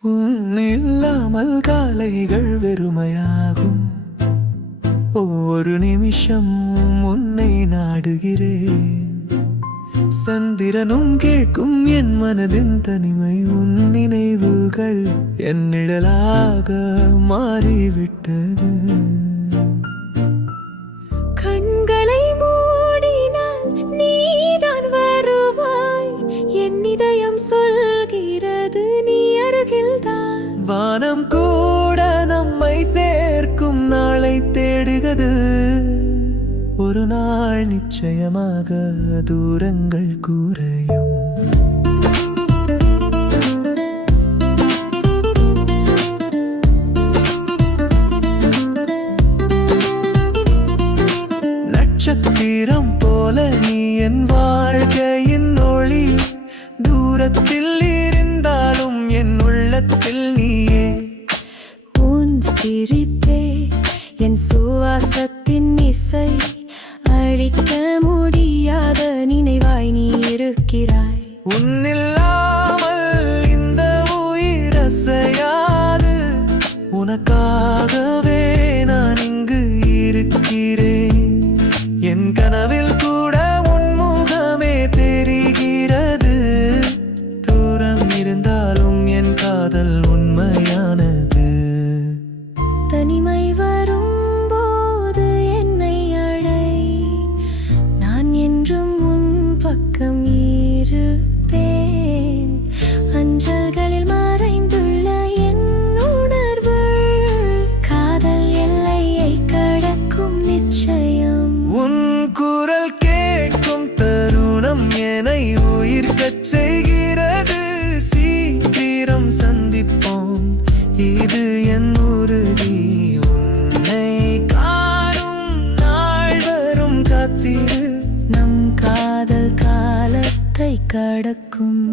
இல்லாமல் காலைகள் வெறுமையாகும். ஒவ்வொரு நிமிஷம் உன்னை நாடுகிறேன். சந்திரனும் கேட்கும் என் மனதின் தனிமை. உன் நினைவுகள் என் நிழலாக மாறிவிட்டது. கண்களை மூடினால் நீதான் வருவாய். என் இதயம் சொல்கிறது நீ அருகில்தான். வானம் கூட நம்மை சேர்க்கும் நாளை தேடுகிறது. ஒரு நாள் நிச்சயமாக தூரங்கள் குறையும். நட்சத்திரம் போல நீ என் வாழ்க்கையின் ஒளி. தூரத்தில் இருந்தாலும் என் உள்ளத்தில் நீயே. உன் சிரிப்பே என் சுவாசத்தின் இசை. அழிக்க முடியாத நினைவாய் நீ இருக்கிறாய். உன்னில்லாமல் இந்த உயிர் அசையாது. உனக்காகவே நான் இங்கு இருக்கிறேன். என் கனவில் கூட உன் முகமே தெரிகிறது. தூரம் இருந்தாலும் என் காதல் உண்மையானது. தனிமை வரும்போது என்னை அழை. நான் என்றும் உன் பக்கம் இருப்பேன். அஞ்சல்களில் மறைந்துள்ள என் உணர்வு காதல் எல்லையை கடக்கும் நிச்சயம். உன் குரல் கேட்கும் தருணம் என்னை உயிர்க்கச் செய்கிறது. சீக்கிரம் சந்திப்போம், இது என் உறுதி. உன்னை காணும் நாள் வரும் காத்திரு. நம் காதல் காலத்தை கடக்கும்.